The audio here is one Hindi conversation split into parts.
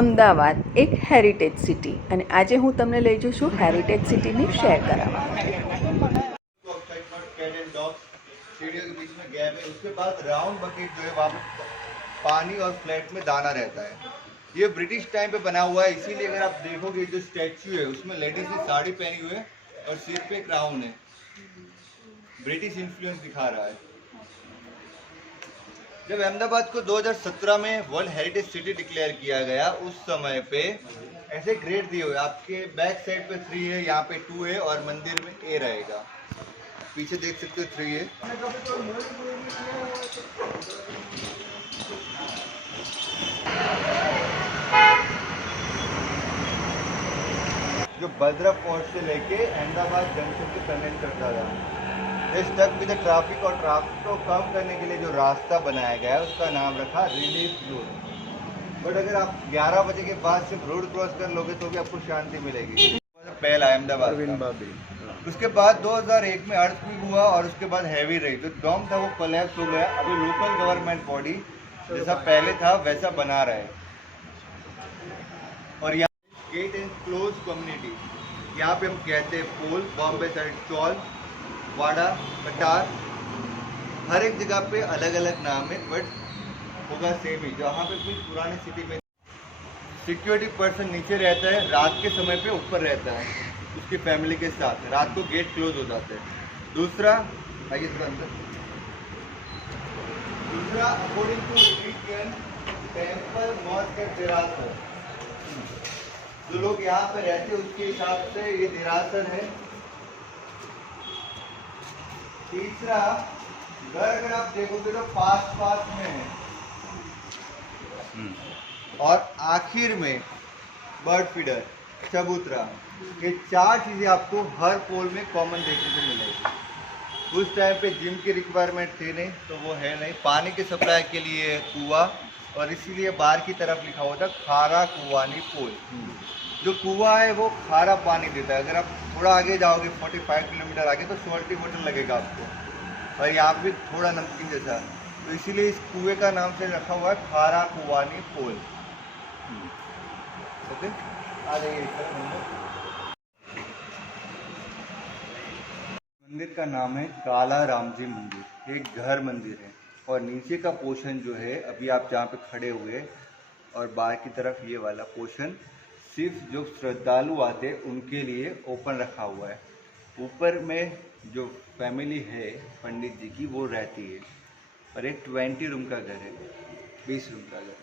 અમદાવાદ એક હેરિટેજ સિટી અને આજે હું તમને લઈ જઉં છું હેરિટેજ સિટીની શેર કરાવવા માટે। सीढ़ियों के बीच में गैप है, उसके बाद राउंड बकेट जो है वहाँ पे पानी और फ्लैट में दाना रहता है। ये ब्रिटिश टाइम पे बना हुआ है, इसीलिए अगर आप देखोगे जो स्टैच्यू है उसमें लेडीज ने साड़ी पहनी हुई है और सिर पे क्राउन है, ब्रिटिश इन्फ्लुएंस दिखा रहा है। जब अहमदाबाद को 2017 में वर्ल्ड हेरिटेज सिटी डिक्लेयर किया गया उस समय पे ऐसे ग्रेड दिए हुए, आपके बैक साइड पे 3 है, यहाँ पे 2 है और मंदिर में A रहेगा। पीछे देख सकते हो 3 है। जो बद्रा पोर्ट से लेके अहमदाबाद जंक्शन को कनेक्ट करता था, स्टक विद ट्रैफिक और ट्रैफिक को कम करने के लिए जो रास्ता बनाया गया है उसका नाम रखा रिलीफ रोड। बट अगर आप 11 बजे के बाद सिर्फ रोड क्रॉस कर लोगे तो भी आपको शांति मिलेगी। पहला अहमदाबाद, उसके बाद 2001 में अर्थक्वेक हुआ और उसके बाद हैवी रही, जो डॉम था वो कोलैप्स हो गया। अभी लोकल गवर्नमेंट बॉडी जैसा पहले था वैसा बना रहा है। और यहाँ गेट एंड क्लोज कम्युनिटी, यहाँ पे हम कहते हैं पोल, बॉम्बे साइड चौल, वाड़ा, कटार, हर एक जगह पे अलग अलग नाम है बट होगा सेम ही। जहाँ पे कोई पुराने सिटी में सिक्योरिटी पर्सन नीचे रहता है, रात के समय पे ऊपर रहता है उसकी फैमिली के साथ, रात को गेट क्लोज हो जाता है। दूसरा आइए थोड़ा अंदर, दूसरा according to religion temple mosque and derasar, जो लोग यहाँ पे रहते हैं उसके हिसाब से ये देरासर है। तीसरा घर अगर आप देखोगे तो पास में है। और आखिर में बर्ड फीडर, चबूतरा। ये 4 चीज़ें आपको हर पोल में कॉमन देखने को मिलेगी। उस टाइम पे जिम की रिक्वायरमेंट थी नहीं तो वो है नहीं, पानी के सप्लाई के लिए कुआं, और इसीलिए बाहर की तरफ लिखा हुआ था खारा कुआनी पोल। जो कुआं है वो खारा पानी देता है। अगर आप थोड़ा आगे जाओगे 45 किलोमीटर आगे तो सॉल्टी वाटर लगेगा आपको, और यहाँ पे थोड़ा नमकीन जैसा, तो इसीलिए इस कुएं का नाम से रखा हुआ है खारा कुआनी पोल। ओके, आ जाइए। मंदिर का नाम है काला रामजी मंदिर, एक घर मंदिर है। और नीचे का पोर्शन जो है अभी आप जहाँ पे खड़े हुए और बाहर की तरफ ये वाला पोर्शन सिर्फ जो श्रद्धालु आते हैं उनके लिए ओपन रखा हुआ है। ऊपर में जो फैमिली है पंडित जी की वो रहती है, और एक 20 रूम का घर है, 20 रूम का घर।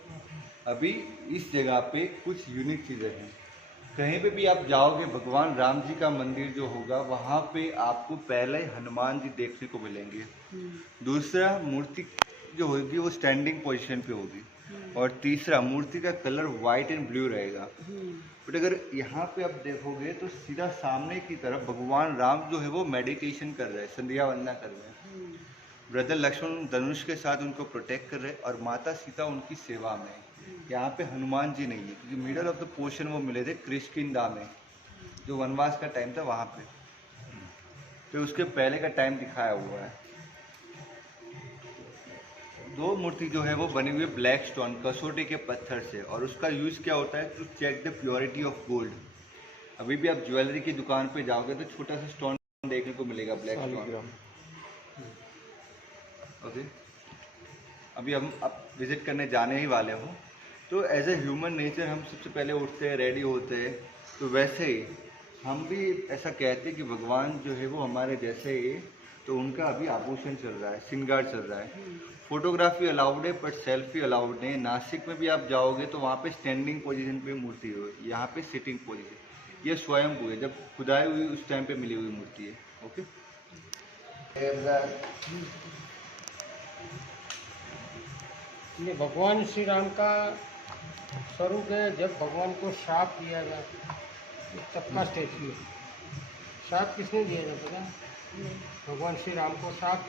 अभी इस जगह पे कुछ यूनिक चीज़ें हैं। कहीं पे भी आप जाओगे भगवान राम जी का मंदिर जो होगा वहाँ पे आपको पहले हनुमान जी देखने को मिलेंगे। दूसरा, मूर्ति जो होगी वो स्टैंडिंग पोजीशन पे होगी। और तीसरा, मूर्ति का कलर वाइट एंड ब्लू रहेगा। बट अगर यहाँ पे आप देखोगे तो सीधा सामने की तरफ भगवान राम जो है वो मेडिटेशन कर रहे हैं, संध्या वंदना कर रहे हैं। ब्रदर लक्ष्मण धनुष के साथ उनको प्रोटेक्ट कर रहे हैं, और माता सीता उनकी सेवा में। यहाँ पे हनुमान जी नहीं है क्योंकि मिडल ऑफ द पोर्शन वो मिले थे किष्किंधा में, जो वनवास का टाइम था वहाँ पे, तो उसके पहले का टाइम दिखाया हुआ है। 2 मूर्ति जो है वो बनी हुई है ब्लैक स्टोन, कसौटी के पत्थर से, और उसका यूज़ क्या होता है to check the purity of gold. अभी भी आप ज्वेलरी की दुकान पे जाओगे तो छोटा सा स्टोन देखने को मिलेगा, ब्लैक स्टोन। ओके, अभी हम अब विजिट करने जाने ही वाले हो। तो एज ए ह्यूमन नेचर हम सबसे पहले उठते हैं, रेडी होते हैं, तो वैसे ही हम भी ऐसा कहते हैं कि भगवान जो है वो हमारे जैसे ही, तो उनका अभी आभूषण चल रहा है, श्रृंगार चल रहा है। फोटोग्राफी अलाउड है बट सेल्फी अलाउड नहीं। नासिक में भी आप जाओगे तो वहाँ पे स्टैंडिंग पोजीशन पे मूर्ति हो, यहाँ पे सिटिंग पोजीशन। ये स्वयंभू है, जब खुदाई हुई उस टाइम पे मिली हुई मूर्ति है। ओके, ये भगवान श्री राम का स्वरूप है। जब भगवान को श्राप दिया गया तब का स्टेचू है। श्राप किसने दिया था पता? भगवान श्री राम को श्राप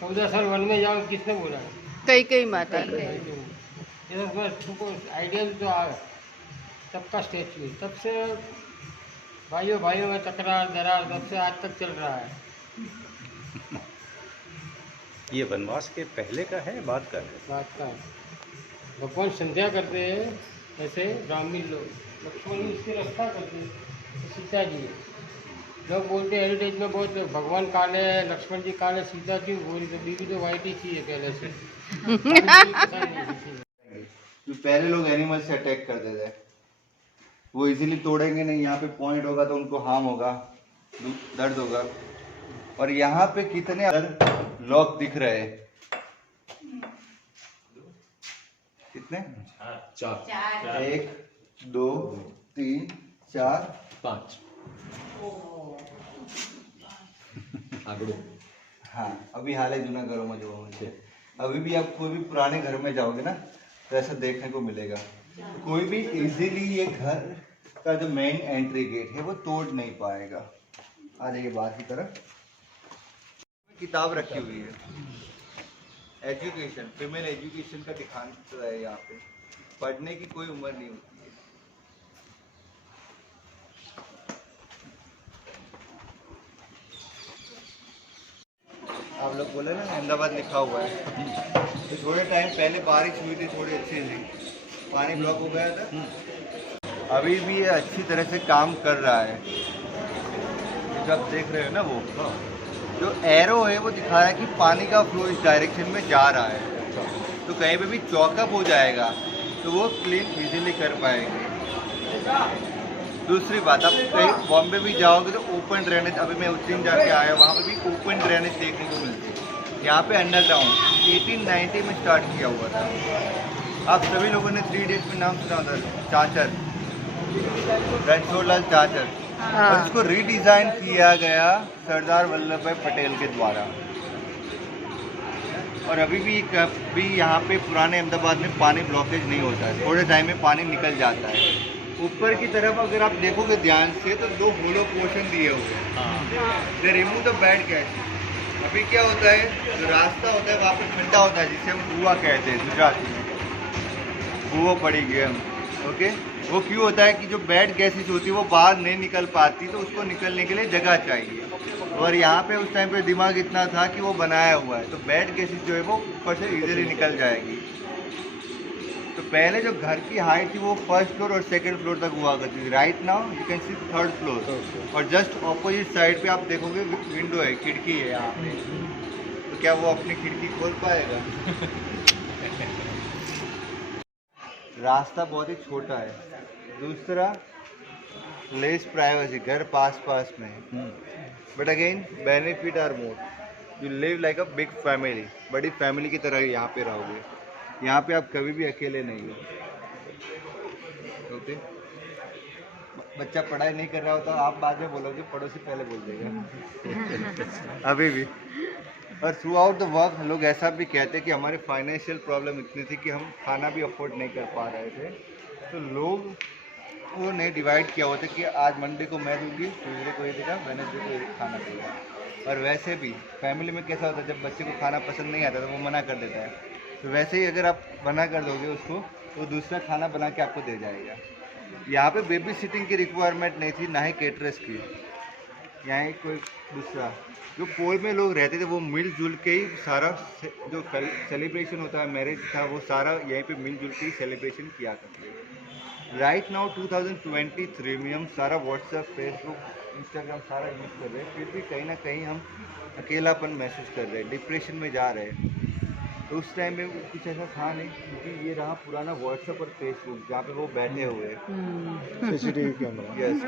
14 साल वन में जाओ किसने बोला है? કઈ માતા ये तुमको आइडिया भी तो आ, तब का स्टेचू है। तब से भाइयों भाइयों में तकरार दरार तब से आज तक चल रहा है। ये वनवास के पहले का है बाद का है? बात का भगवान संध्या करते हैं ऐसे ब्राह्मण लोग लक्ष्मण जी इसकी रक्षा करते हैं, तो सीता जी है। लोग बोलते हैं हेरिटेज में बहुत लोग भगवान काले हैं, लक्ष्मण जी काले, सीता जी गोरी, तो बीवी तो वाइट ही थी पहले से। जो पहले लोग एनिमल से अटैक करते थे वो इजीली तोड़ेंगे नहीं, यहाँ पे पॉइंट होगा तो उनको हार्म होगा, दर्द होगा। और यहाँ पे कितने लॉक दिख रहे हैं, कितने? 4 1 2 3 4 5 हाँ अभी हाल ही जूना घरों में जो है, अभी भी आप कोई भी पुराने घर में जाओगे ना तो ऐसा देखने को मिलेगा। कोई भी इजीली ये घर का जो मेन एंट्री गेट है वो तोड़ नहीं पाएगा। आ जाइए बाहर की तरफ, किताब रखी हुई है, एजुकेशन, फीमेल एजुकेशन का दिखाना है। यहाँ पे पढ़ने की कोई उम्र नहीं होती है। आप लोग बोले ना अहमदाबाद लिखा हुआ है, तो थोड़े टाइम पहले बारिश हुई थी, थोड़ी अच्छी थी, पानी ब्लॉक हो गया था। अभी भी ये अच्छी तरह से काम कर रहा है। जो आप देख रहे हो ना, वो जो एरो है वो दिखा रहा है कि पानी का फ्लो इस डायरेक्शन में जा रहा है, तो कहीं पे भी चौकअप हो जाएगा तो वो क्लीन इजीली कर पाएंगे। दूसरी बात, आप कहीं बॉम्बे भी जाओगे तो ओपन ड्रेनेज, अभी मैं उज्जैन जाके आया, वहाँ पे भी ओपन ड्रेनेज देखने को मिलती है। यहाँ पे अंडरग्राउंड 1890 में स्टार्ट किया हुआ था। आप सभी लोगों ने 3 इडियट्स में नाम सुना था, चाचर, रणछोड़लाल चाचर। और इसको रीडिज़ाइन किया गया सरदार वल्लभ भाई पटेल के द्वारा। और अभी भी यहाँ पे पुराने अहमदाबाद में पानी ब्लॉकेज नहीं होता है, थोड़े टाइम में पानी निकल जाता है। ऊपर की तरफ अगर आप देखोगे ध्यान से तो 2 होलो पोर्शन दिए हुए हैं, they remove the bad gas. अभी क्या होता है, जो रास्ता होता है वहाँ पे ठंडा होता है, जिसे हम कुआ कहते हैं गुजराती में, कुआ पड़ी गया। ओके, वो क्यों होता है कि जो बैड गैसेज होती है वो बाहर नहीं निकल पाती, तो उसको निकलने के लिए जगह चाहिए। और यहाँ पे उस टाइम पे दिमाग इतना था कि वो बनाया हुआ है, तो बैड गैसेज जो है वो ऊपर से इजीली निकल जाएगी। तो पहले जो घर की हाइट थी वो 1st फ्लोर और 2nd फ्लोर तक हुआ करती थी। Right now you can see 3rd floor. और जस्ट ऑपोजिट साइड पे आप देखोगे विंडो है, खिड़की है यहाँ पे, तो क्या वो अपनी खिड़की खोल पाएगा? रास्ता बहुत ही छोटा है। दूसरा, लेस प्राइवेसी, घर पास में है, but again benefit are more. You live like a big family, बड़ी फैमिली की तरह यहाँ पे रहोगे। यहाँ पे आप कभी भी अकेले नहीं हो। ओके, बच्चा पढ़ाई नहीं कर रहा होता, आप बाद में बोलोगे, पड़ोसी पहले बोल देगा। अभी भी। और थ्रू आउट द वर्क लोग ऐसा भी कहते हैं कि हमारे फाइनेंशियल प्रॉब्लम इतनी थी कि हम खाना भी अफोर्ड नहीं कर पा रहे थे, तो लोग ने डिवाइड किया हुआ था कि आज मंडे को मैं दूंगी, ट्यूजडे को ये देगा, वेडनेसडे को ये खाना देगा। और वैसे भी फैमिली में कैसा होता है, जब बच्चे को खाना पसंद नहीं आता तो वो मना कर देता है, तो वैसे ही अगर आप मना कर दोगे उसको तो दूसरा खाना बना के आपको दे जाएगा। यहाँ पे बेबी सिटिंग की रिक्वायरमेंट नहीं थी, ना ही केटरर्स की। यहाँ ही कोई दूसरा जो पोल में लोग रहते थे वो मिलजुल के ही सारा जो सेलिब्रेशन होता है, मैरिज था, वो सारा यहीं पे मिलजुल के ही सेलिब्रेशन किया करते थे। राइट नाउ 2023 में हम सारा व्हाट्सएप, फेसबुक, इंस्टाग्राम सारा यूज़ कर रहे हैं, फिर भी कहीं ना कहीं हम अकेलापन महसूस कर रहे हैं, डिप्रेशन में जा रहे हैं। तो उस टाइम में कुछ ऐसा था नहीं, क्योंकि ये रहा पुराना व्हाट्सएप और फेसबुक जहाँ पे वो बैठे हुए हैं, CCTV camera, yes,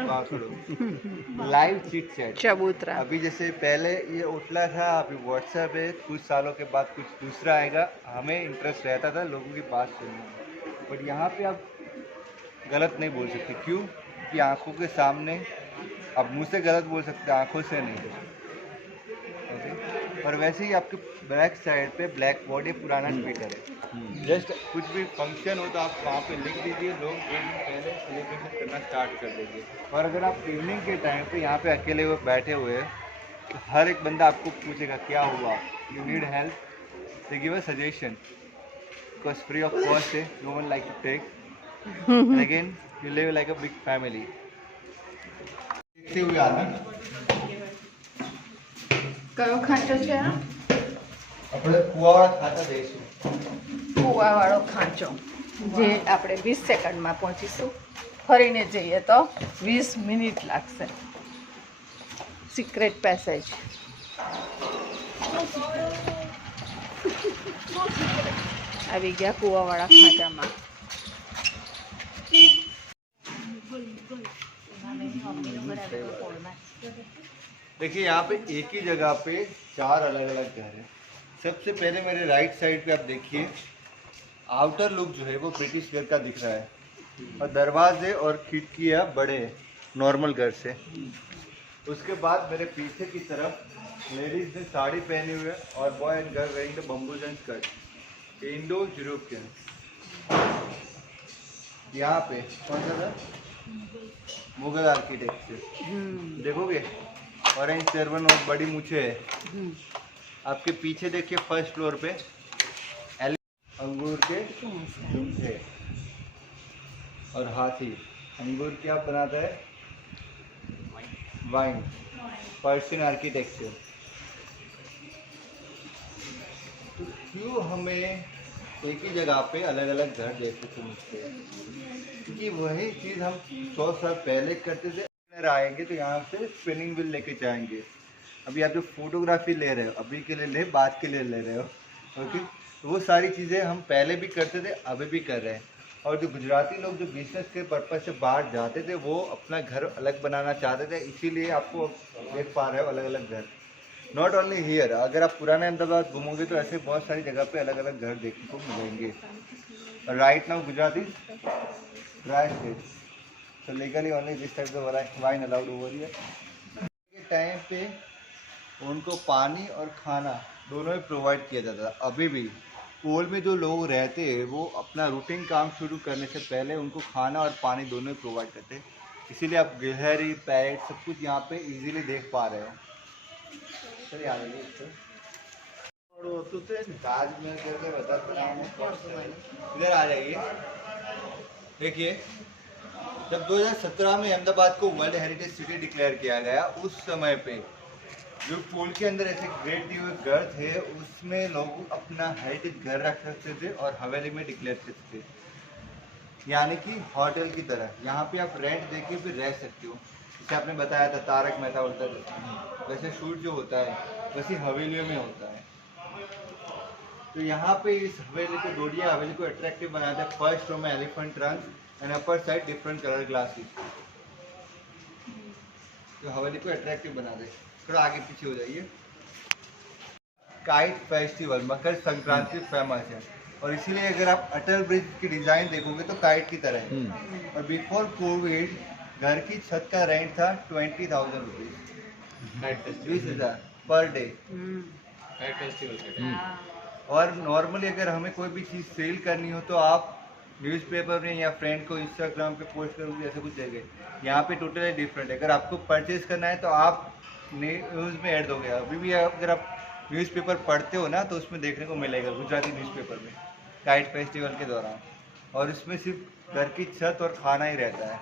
live chit chat, चबूतरा। अभी जैसे पहले ये उठला था, अभी व्हाट्सएप है, कुछ सालों के बाद कुछ दूसरा आएगा। हमें इंटरेस्ट रहता था लोगों की बात सुनने में, बट यहाँ पे आप गलत नहीं बोल सकते। क्यों? कि आंखों के सामने आप मुँह से गलत बोल सकते, आंखों से नहीं। और वैसे ही आपके बैक साइड पे ब्लैक बोर्ड, पुराना स्पीकर है। जस्ट कुछ भी फंक्शन हो तो आप वहाँ पे लिख दीजिए, लोग 1 दिन पहले सेलिब्रेशन करना स्टार्ट कर देंगे। और अगर आप इवनिंग के टाइम पे यहाँ पे अकेले हुए बैठे हुए हैं तो हर एक बंदा आपको पूछेगा क्या हुआ, you need help, they give a suggestion, because free of cost है, no one like to take. Again you live like a big family. देखते हुए आना કયો ખાંચો છે આપણે કુવાવાળા ખાતા જઈશું। કુવાવાળો ખાંચો। જે આપણે 20 સેકન્ડમાં પહોંચીશું. ફરીને જઈએ તો 20 મિનિટ લાગશે. Secret passage. આવી ગયા કૂવાવાળા ખાંચામાં. देखिए यहाँ पे एक ही जगह पे 4 अलग अलग घर है. सबसे पहले मेरे राइट साइड पे आप देखिए, आउटर लुक जो है वो ब्रिटिश घर का दिख रहा है और दरवाजे और खिड़कियाँ बड़े हैं नॉर्मल घर से. उसके बाद मेरे पीछे की तरफ लेडीज ने साड़ी पहनी हुई है और boy and girl wearing the बम्बूजन स्कर्ट, इंडो यूरोपियन. यहाँ पे कौन सा था? मुगल आर्किटेक्चर. देखोगे ऑरेंज टर्बन और बड़ी मूछे है. आपके पीछे देखिए फर्स्ट फ्लोर पे अंगूर के झुमके और हाथी. अंगूर क्या बनाता है? वाइन. Persian architecture. तो क्यों हमें एक ही जगह पे अलग अलग घर देखने को मिलते हैं? क्योंकि वही चीज़ हम 100 साल पहले करते थे. आएंगे तो यहाँ से स्पिनिंग व्हील लेके जाएंगे. अभी आप जो फोटोग्राफी ले रहे हो अभी के लिए ले, बाद के लिए ले रहे हो. ओके, तो वो सारी चीज़ें हम पहले भी करते थे, अभी भी कर रहे हैं. और जो गुजराती लोग जो बिजनेस के पर्पज से बाहर जाते थे वो अपना घर अलग बनाना चाहते थे, इसीलिए आपको देख पा रहे हो अलग अलग घर. नॉट ओनली हियर, अगर आप पुराने अहमदाबाद घूमोगे तो ऐसे बहुत सारी जगह पे अलग अलग घर देखने को मिलेंगे. Right now Gujarati dry state, so legally only this type of wine allowed over here. के टाइम पे उनको पानी और खाना दोनों ही प्रोवाइड किया जाता था. अभी भी पोल में जो लोग रहते हैं वो अपना रूटीन काम शुरू करने से पहले उनको खाना और पानी दोनों ही प्रोवाइड करते हैं. इसीलिए आप गिलहरी पैट सब कुछ यहाँ पे इजीली देख पा रहे हो. चलिए आ जाइए. ताजमहल करके बताते हैं. इधर आ जाइए. देखिए जब 2017 में अहमदाबाद को वर्ल्ड हेरिटेज सिटी डिक्लेयर किया गया, उस समय पे जो पूल के अंदर ऐसे ग्रेट घर थे उसमें लोग अपना हेरिटेज घर रख सकते थे और हवेली में डिक्लेयर करते थे, यानी कि होटल की तरह. यहाँ पे आप रेंट देके भी रह सकते हो. जैसे आपने बताया था तारक मेहता उल्टा चश्मा, वैसे शूट जो होता है वैसे हवेलियों में होता है. तो यहाँ पे इस हवेली को डोडिया हवेली को अट्रैक्टिव बनाया था. फर्स्ट रो में elephant trunk and upper side different colour glasses, तो हवेली को अट्रैक्टिव बना दे. थोड़ा आगे पीछे हो जाइए. Kite festival Makar Sankranti famous है और इसीलिए अगर आप अटल ब्रिज की डिजाइन देखोगे तो काइट की तरह है. और बिफोर कोविड घर की छत का रेंट था 20,000 रुपीज, 20,000 पर डे. और नॉर्मली अगर हमें कोई भी चीज़ सेल करनी हो तो आप न्यूज़पेपर में या फ्रेंड को इंस्टाग्राम पे पोस्ट करोगे ऐसा कुछ देंगे. यहाँ पे टोटली डिफरेंट है. अगर आपको परचेज करना है तो आप न्यूज़ में ऐड दोगे. अभी भी अगर आप न्यूज़पेपर पढ़ते हो ना तो उसमें देखने को मिलेगा गुजराती न्यूज़पेपर में काइट फेस्टिवल के दौरान. और उसमें सिर्फ घर की छत और खाना ही रहता है.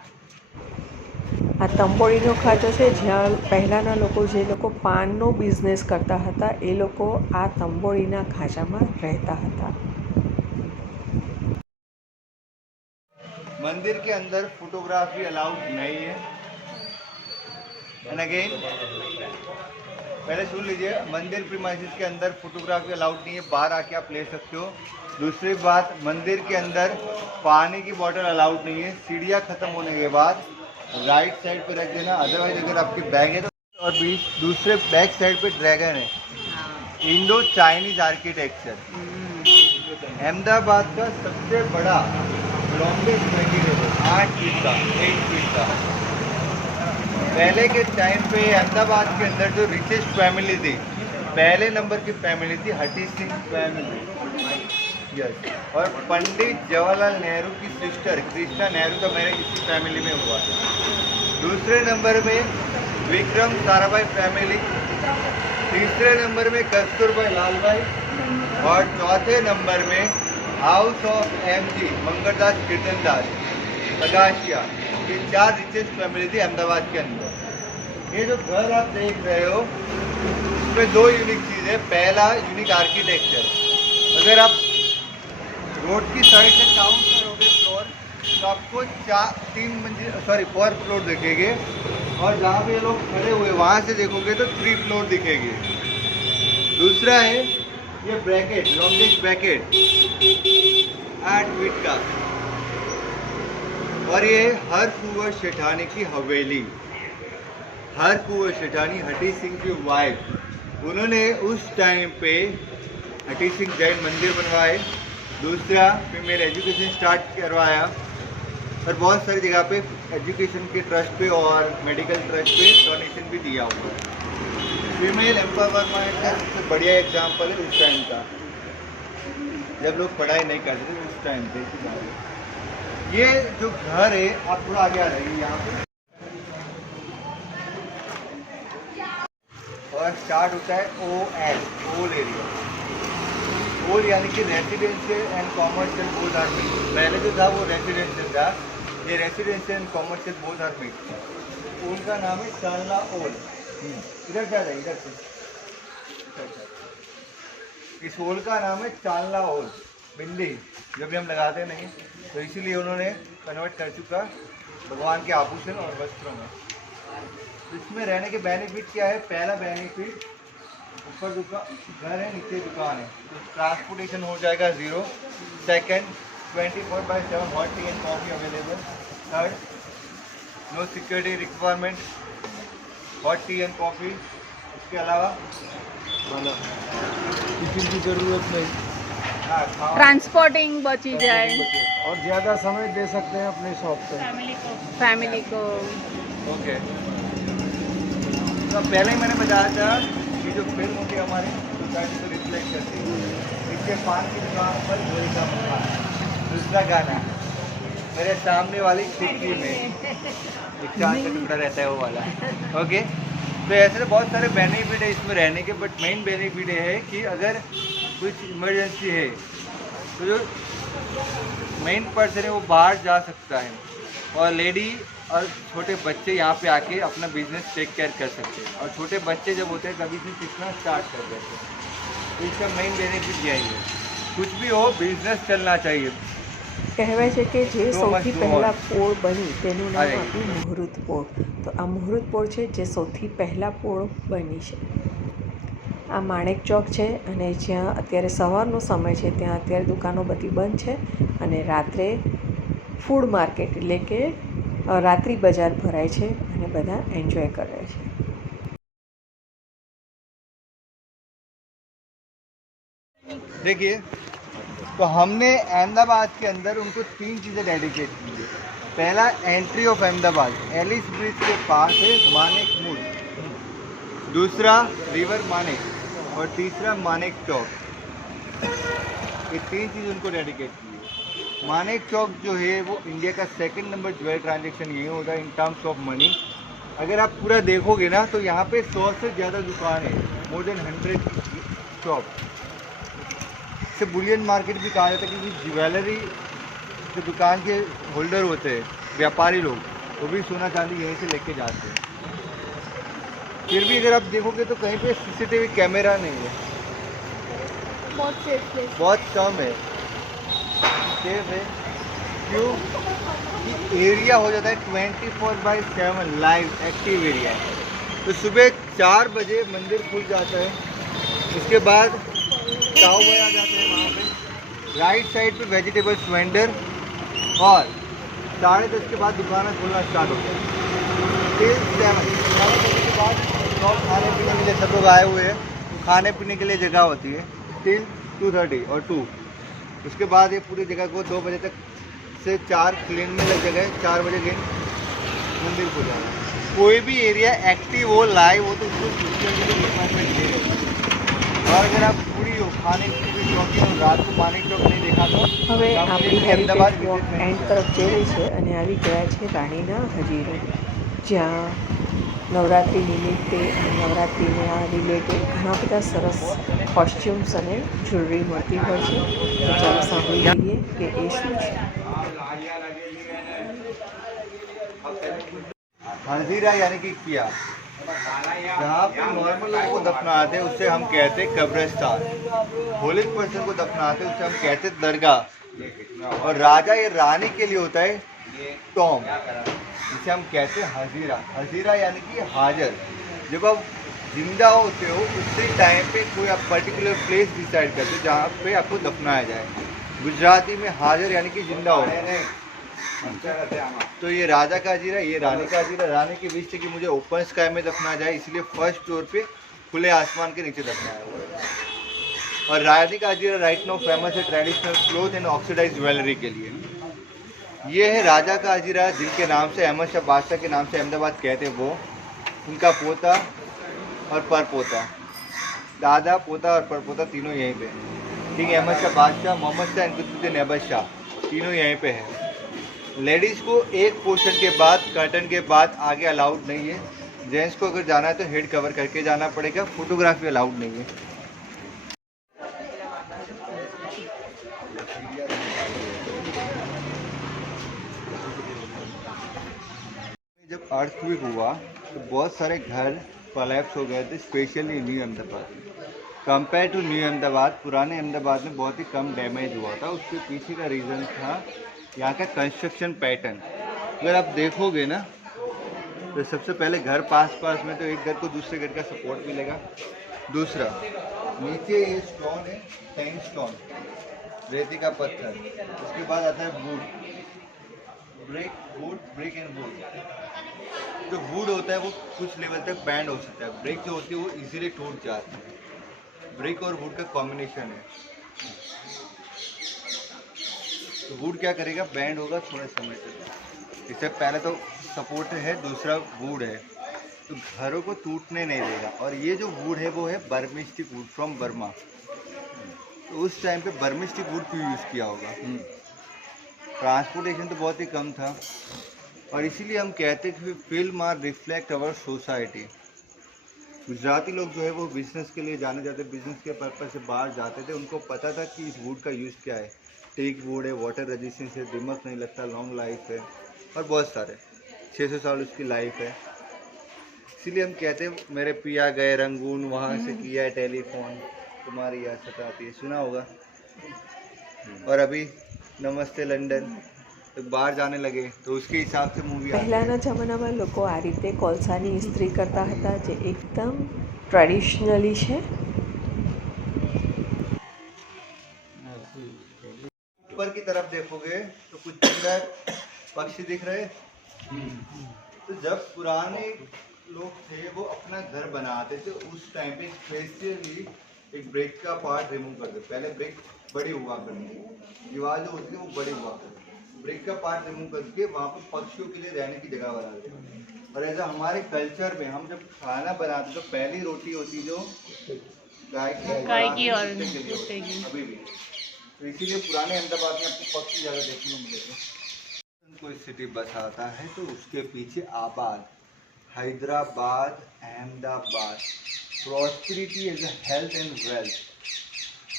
આ તંબોળીનો ખાંચો છે જ્યાં પહેલાંના લોકો જે લોકો પાનનો બિઝનેસ કરતા હતા એ લોકો આ તંબોળીના ખાંચામાં રહેતા હતા. मंदिर के अंदर फोटोग्राफी अलाउड नहीं है. एंड अगेन पहले सुन लीजिए, मंदिर प्रीमाइसेस के अंदर फोटोग्राफी अलाउड नहीं है. बाहर आके आप ले सकते हो. दूसरी बात, मंदिर के अंदर पानी की बोतल अलाउड नहीं है. सीढ़ियाँ खत्म होने के बाद राइट साइड पे रख देना, अदरवाइज अगर आपकी बैग है तो. और दूसरे बैक साइड पे ड्रैगन है. Indo Chinese architecture. अहमदाबाद का सबसे बड़ा लॉन्गेस्ट वेंटिलेटर 8 फीट का 8 फीट का. पहले के टाइम पे अहमदाबाद के अंदर जो रिचेस्ट फैमिली थी, पहले नंबर की फैमिली थी हटी सिंह फैमिली. यस. और पंडित जवाहरलाल नेहरू की सिस्टर कृष्णा नेहरू का मैरिज इसी फैमिली में हुआ. दूसरे नंबर में विक्रम साराभाई फैमिली. तीसरे नंबर में कस्तूरबाई लालभाई. और चौथे नंबर में हाउस ऑफ एमजी मंगलदास कीर्तनदास प्रकाशिया. ये 4 रिचेस्ट फैमिली थी अहमदाबाद के अंदर. ये जो घर आप देख रहे हो इसमें 2 यूनिक चीज़ है. पहला यूनिक आर्किटेक्चर. अगर आप रोड की साइड से काउंट करो तो आपको 4 फ्लोर दिखेंगे, और जहाँ पे ये लोग खड़े हुए वहाँ से देखोगे तो 3 फ्लोर दिखेंगे। दूसरा है ये ब्रैकेट, लॉन्गेस्ट ब्रैकेट 8 फीट का, और ये हर कुंवर सेठानी की हवेली। हर कुंवर सेठानी हटी सिंह की वाइफ, उन्होंने उस टाइम पे हटी सिंह जैन मंदिर बनवाए, दूसरा फीमेल एजुकेशन स्टार्ट करवाया, और बहुत सारी जगह पे एजुकेशन के ट्रस्ट पे और मेडिकल ट्रस्ट पे डोनेशन भी दिया हुआ है। फीमेल एम्पावरमेंट का सबसे बढ़िया एग्जाम्पल है उस टाइम का, जब लोग पढ़ाई नहीं करते थे उस टाइम पे। ये जो घर है, आप थोड़ा आगे आ जाइए यहाँ पे, और स्टार्ट होता है ओल एरिया। ओल यानी कि residential and commercial both are mix. पहले जो था वो रेसिडेंशियल था, ये residential and commercial both are mix. ओल का नाम है चांदला ओल। इधर क्या है, इधर से इस ओल का नाम है चांदला ओल। बिंदी जब भी हम लगाते नहीं, तो इसीलिए उन्होंने कन्वर्ट कर चुका भगवान के आभूषण और वस्त्रों में। तो इसमें रहने के बेनिफिट क्या है? पहला बेनिफिट, ऊपर घर है, नीचे दुकान है, तो ट्रांसपोर्टेशन हो जाएगा 0। Second, 24/7 hot tea and coffee available. Third, no security requirement, hot tea and coffee. उसके अलावा टिफिन की ज़रूरत नहीं, ट्रांसपोर्टिंग बची जाए, और ज़्यादा समय दे सकते हैं अपने शॉप पे फैमिली को। ओके, तो पहले ही मैंने बताया था कि जो फिल्म होती है हमारी सोसाइटी को रिफ्लेक्ट करती है। इसके पान की दुकान पर गोली का मकान। दूसरा गाना, मेरे सामने वाली खिड़की में एक चांद का टुकड़ा रहता है, वो वाला। ओके, तो ऐसे तो बहुत सारे बेनिफिट है इसमें रहने के, बट मेन बेनिफिट ये है कि अगर कुछ इमरजेंसी है तो जो मेन पर्सन है वो बाहर जा सकता है, और लेडी और छोटे बच्चे यहाँ पे आके अपना बिजनेस टेक केयर कर सकते हैं। और छोटे बच्चे जब होते हैं कभी से सीखना स्टार्ट कर देते हैं। तो इसका मेन बेनिफिट यही है, कुछ भी हो बिजनेस चलना चाहिए। કહેવાય છે કે જે So સૌથી much પહેલાં more. પોળ બની તેનું નામ અરે. આપ્યું મુહૂર્ત પોળ. તો આ મુહૂર્ત પોળ છે જે સૌથી પહેલાં પોળ બની છે. આ માણેક ચોક છે, અને જ્યાં અત્યારે સવારનો સમય છે ત્યાં અત્યારે દુકાનો બધી બંધ છે, અને રાત્રે ફૂડ માર્કેટ એટલે કે રાત્રિ બજાર ભરાય છે અને બધા એન્જોય કરે છે. देखिए, तो हमने अहमदाबाद के अंदर उनको 3 चीज़ें डेडिकेट की है। पहला, entry of Ahmedabad, Ellis Bridge के पास है मानेक मूल। दूसरा, रिवर मानेक, और तीसरा मानेक चौक। ये 3 चीज़ उनको डेडिकेट की है। मानेक चौक जो है वो इंडिया का 2nd नंबर ज्वेल ट्रांजेक्शन यही होता है इन टर्म्स ऑफ मनी। अगर आप पूरा देखोगे ना तो यहाँ पे 100 से ज़्यादा दुकान है, मोर देन 100 शॉप। इसे बुलियन मार्केट भी कहा जाता है, क्योंकि ज्वेलरी जो दुकान के होल्डर होते हैं, व्यापारी लोग, वो भी सोना चांदी यहीं से लेके जाते हैं। फिर भी अगर आप देखोगे तो कहीं पे सीसीटीवी कैमरा नहीं है, बहुत कम है, सेफ है। क्यों? कि एरिया हो जाता है 24/7 लाइव एक्टिव एरिया। तो सुबह 4 बजे मंदिर खुल जाता है, उसके बाद काऊ भाई आ जाते हैं वहाँ पे। राइट साइड पे वेजिटेबल्स वेंडर, और 10:30 के बाद दुकान खोलना स्टार्ट होता है टिल 7 बजे के बाद। और खाने पीने के लिए सब लोग आए हुए हैं, खाने पीने के लिए जगह होती है टिल 2:30 और 2। उसके बाद ये पूरी जगह को 2 बजे तक से 4 क्लीन में लग जाएगा, 4 बजे दिन मंदिर को जाना। कोई भी एरिया एक्टिव हो, लाइव हो, तो उसको डिपार्टमेंट दे रहे हैं। और अगर आप पूरी हो खाने की शौकीन हो, रात को मानेक चौक नहीं देखा तो હવે આપણી अहमदाबाद હેરિટેજ વોક એન્ડ તરફ જઈ રહી છે, અને આવી ગયા છે રાણીના હજીરો, જ્યાં નવરાત્રિ નિમિત્તે અને નવરાત્રિના રિલેટેડ ઘણા બધા સરસ કોસ્ચ્યુમ્સ અને જ્વેલરી મળતી હોય છે. તો ચાલો સાંભળી લઈએ કે એ શું છે. हल्दीरा यानी कि किया, जहाँ पे नॉर्मल लोगों को दफनाते हैं उससे हम कहते हैं कब्रिस्तान। होली पर्सन को दफनाते हैं उससे हम कहते हैं दरगाह। और राजा ये रानी के लिए होता है टॉम, जिसे हम कहते हैं हजीरा। हजीरा यानी कि हाजिर। जब आप जिंदा होते हो उसी टाइम पे कोई आप पर्टिकुलर प्लेस डिसाइड करते हो जहाँ पे आपको दफनाया जाए। गुजराती में हाजिर यानी कि जिंदा हो। तो ये राजा का हजीरा, ये रानी का हजीरा। रानी की विश थी कि मुझे ओपन स्काई में दफनाया जाए, इसलिए फर्स्ट फ्लोर पे खुले आसमान के नीचे दफनाया हुआ है। और Rani ka Hazira right now famous है traditional cloth and oxidise jewellery के लिए। ये है राजा का हजीरा, जिनके नाम से अहमद शाह बादशाह के नाम से अहमदाबाद कहते हैं वो। उनका पोता और परपोता, दादा पोता और परपोता तीनों यहीं पे। किंग अहमद शाह बादशाह, मोहम्मद शाह, कुतुबुद्दीन ऐबक शाह तीनों यहीं पे है। लेडीज़ को एक पोर्शन के बाद, कर्टन के बाद आगे अलाउड नहीं है। जेंट्स को अगर जाना है तो हेड कवर करके जाना पड़ेगा। फोटोग्राफी अलाउड नहीं है। जब अर्थक्वेक हुआ तो बहुत सारे घर कोलैप्स हो गए थे, specially new Ahmedabad. Compare to new Ahmedabad, पुराने अहमदाबाद में बहुत ही कम डैमेज हुआ था। उसके पीछे का रीज़न था यहाँ का कंस्ट्रक्शन पैटर्न। अगर आप देखोगे ना तो सबसे पहले घर पास पास में, तो एक घर को दूसरे घर का सपोर्ट मिलेगा। दूसरा, नीचे ये स्टोन है, सैंड स्टोन, रेती का पत्थर। उसके बाद आता है वुड, ब्रेक एंड वुड। जो वुड होता है वो कुछ लेवल तक बैंड हो सकता है, ब्रेक जो होती है वो इजीली टूट जाती है। ब्रेक और वुड का कॉम्बिनेशन है। तो वुड क्या करेगा, बैंड होगा थोड़े समय तक। इससे पहले तो सपोर्ट है, दूसरा वुड है, तो घरों को टूटने नहीं देगा। और ये जो वुड है वो है बर्मिस्टिक वुड फ्रॉम बर्मा। तो उस टाइम पे बर्मिस्टिक वुड क्यों यूज़ किया होगा? ट्रांसपोर्टेशन तो बहुत ही कम था, और इसीलिए हम कहते हैं कि film are reflect our society. Gujarati लोग जो है वो बिज़नेस के लिए जाने जाते, बिज़नेस के पर्पज से बाहर जाते थे। उनको पता था कि इस वुड का यूज़ क्या है। टेक वुड है, वाटर रेजिस्टेंस है, दिमक नहीं लगता, लॉन्ग लाइफ है, और बहुत सारे 600 साल उसकी लाइफ है। इसीलिए हम कहते हैं मेरे पिया गए रंगून, वहाँ से किया है टेलीफोन, तुम्हारी याद सताती है, सुना होगा। और अभी नमस्ते लंदन, तो बाहर जाने लगे तो उसके हिसाब से मूवी પહેલાંના જમાનામાં લોકો આ રીતે કોલસાની ઇસ્ત્રી કરતા હતા, જે એકદમ ટ્રેડિશનલી છે। ऊपर की तरफ देखोगे तो कुछ सुंदर पक्षी दिख रहे। तो जब पुराने लोग थे वो अपना घर बनाते थे, उस टाइम पे स्पेशली एक ब्रेक का पार्ट रिमूव करते। पहले ब्रेक बड़ी हुआ करती थी, दीवार जो होती है वो बड़ी हुआ करती। ब्रेक का पार्ट रिमूव करके वहाँ पर पक्षियों के लिए रहने की जगह बना देते। और ऐसा हमारे कल्चर में हम जब खाना बनाते तो पहली रोटी होती जो गाय की और अभी भी। तो इसीलिए पुराने अहमदाबाद में आपको पक्षी ज़्यादा देखने को मिलेगा। कोई सिटी बसाता है तो उसके पीछे आबाद, Hyderabad, Ahmedabad, prosperity as a health and wealth.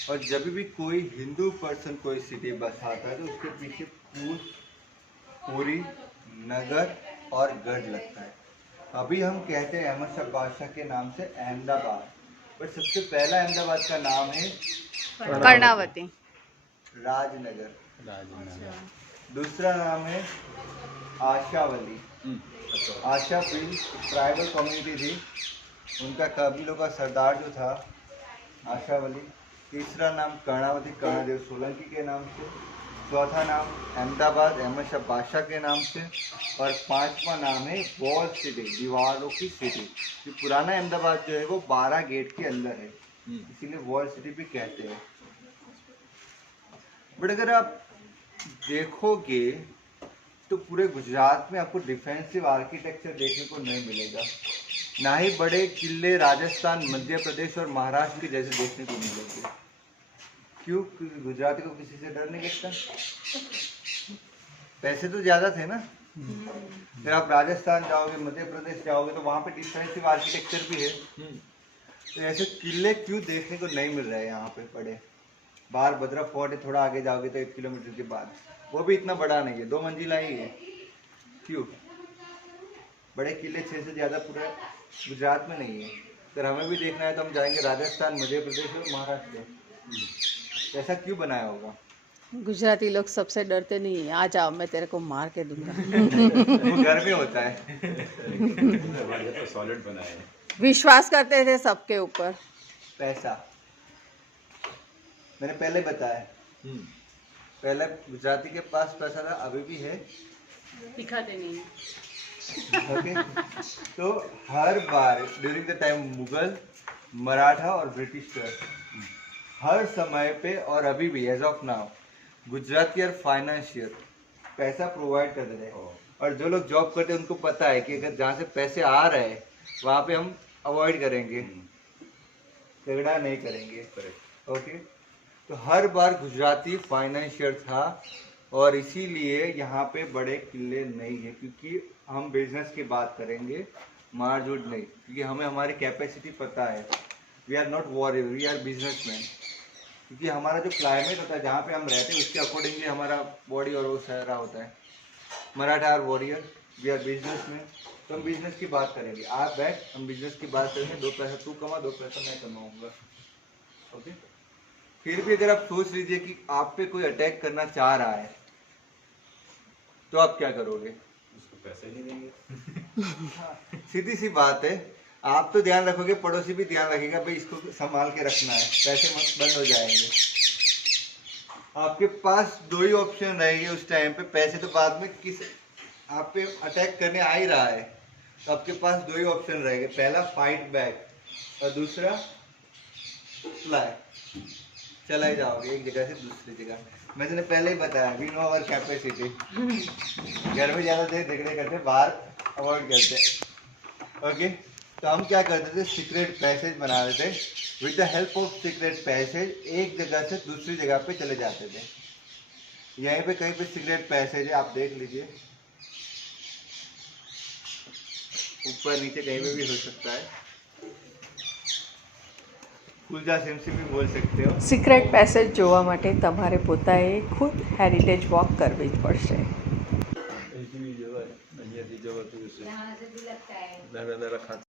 और जब भी कोई हिंदू पर्सन कोई सिटी बसाता है तो उसके पीछे पूरी, नगर और गढ़ लगता है। अभी हम कहते हैं अहमद शाह बादशाह के नाम से अहमदाबाद, पर सबसे पहला अहमदाबाद का नाम है कर्णावती, राजनगर। दूसरा नाम है आशावली। आशा प्रिंस ट्राइबल कम्युनिटी थी, उनका कबीलों का सरदार जो था आशावली। तीसरा नाम कर्णावती, कर्णदेव सोलंकी के नाम से। चौथा नाम अहमदाबाद, अहमद शाह बादशाह के नाम से। और पांचवा नाम है वॉल सिटी, दीवारों की सिटी। जो पुराना अहमदाबाद जो है वो 12 गेट के अंदर है, इसीलिए वॉल सिटी भी कहते हैं। बट अगर आप देखोगे तो पूरे गुजरात में आपको डिफेंसिव आर्किटेक्चर देखने को नहीं मिलेगा, ना ही बड़े किले राजस्थान, मध्य प्रदेश और महाराष्ट्र के जैसे देखने को मिलेंगे। क्यों? क्योंकि गुजराती को किसी से डर नहीं लगता। पैसे तो ज़्यादा थे ना। अगर आप राजस्थान जाओगे, मध्य प्रदेश जाओगे तो वहाँ पे डिफेंसिव आर्किटेक्चर भी है। तो ऐसे किले क्यों देखने को नहीं मिल रहे हैं यहाँ पे बड़े? बाहर भद्रा फोर्ट है, थोड़ा आगे जाओगे तो 1 किलोमीटर के बाद, वो भी इतना बड़ा नहीं है, 2 मंजिला ही है। क्यों? बड़े किले 6 से ज़्यादा पूरा गुजरात में नहीं है। अगर हमें भी देखना है तो हम जाएंगे राजस्थान, मध्य प्रदेश और महाराष्ट्र। ऐसा क्यों बनाया होगा? गुजराती लोग सबसे डरते नहीं है, आ जाओ मैं तेरे को मार के दूंगा। वो घर में होता है। तो सॉलिड बना है। विश्वास करते थे सबके ऊपर। पैसा मैंने पहले बताया, पहले गुजराती के पास पैसा था, अभी भी है, दिखाते नहीं है। ओके। तो हर बार during the time Mughal, Maratha और ब्रिटिशर, हर समय पे और अभी भी एज ऑफ नाउ गुजराती और फाइनेंशियल पैसा प्रोवाइड करते थे। और जो लोग जॉब करते हैं उनको पता है कि अगर जहाँ से पैसे आ रहे हैं वहाँ पे हम अवॉइड करेंगे, झगड़ा नहीं करेंगे। ओके। तो हर बार गुजराती फाइनेंशियल था और इसीलिए यहाँ पे बड़े किले नहीं है, क्योंकि हम बिजनेस की बात करेंगे, मारझूठ नहीं, क्योंकि हमें हमारी कैपेसिटी पता है। We are not warrior, we are businessman. क्योंकि हमारा जो क्लाइमेट होता है जहाँ पे हम रहते हैं उसके अकॉर्डिंगली हमारा बॉडी और वो सारा होता है। Maratha are warrior, we are businessman. तो हम बिजनेस की बात करेंगे, आप बैठ, हम बिजनेस की बात करेंगे। 2 पैसा तू कमा, 2 पैसा मैं कमाऊंगा। ओके। फिर भी अगर आप सोच लीजिए कि आप पे कोई अटैक करना चाह रहा है तो आप क्या करोगे? उसको पैसे नहीं देंगे। सीधी सी बात है, आप तो ध्यान रखोगे, पड़ोसी भी ध्यान रखेगा, भाई इसको संभाल के रखना है, पैसे मत बंद हो जाएंगे। आपके पास 2 ही ऑप्शन रहेंगे उस टाइम पे। पैसे तो बाद में किस आप पे अटैक करने आ ही रहा है, तो आपके पास 2 ही ऑप्शन रहेंगे, पहला फाइट बैक और दूसरा फ्लाई। चला ही जाओगे एक जगह से दूसरी जगह। मैंने पहले ही बताया, वी नो आवर कैपेसिटी। घर में ज़्यादा देर झगड़े करते, बाहर अवॉइड करते। ओके। तो हम क्या करते थे, सीक्रेट पैसेज बना देते। With the help of secret passage एक जगह से दूसरी जगह पे चले जाते थे। यहीं पे कहीं पे सीक्रेट पैसेज है, आप देख लीजिए, ऊपर नीचे कहीं पे भी हो सकता है। કુલજા સેમસી भी बोल सकते हो। સિક્રેટ પેસેજ જોવા માટે તમારે પોતાએ ખુદ હેરિટેજ વોક કરવી જ પડશે। અહીંથી જવાય, અહીંયાથી જવાતું હશે. નાના નાના ખાતા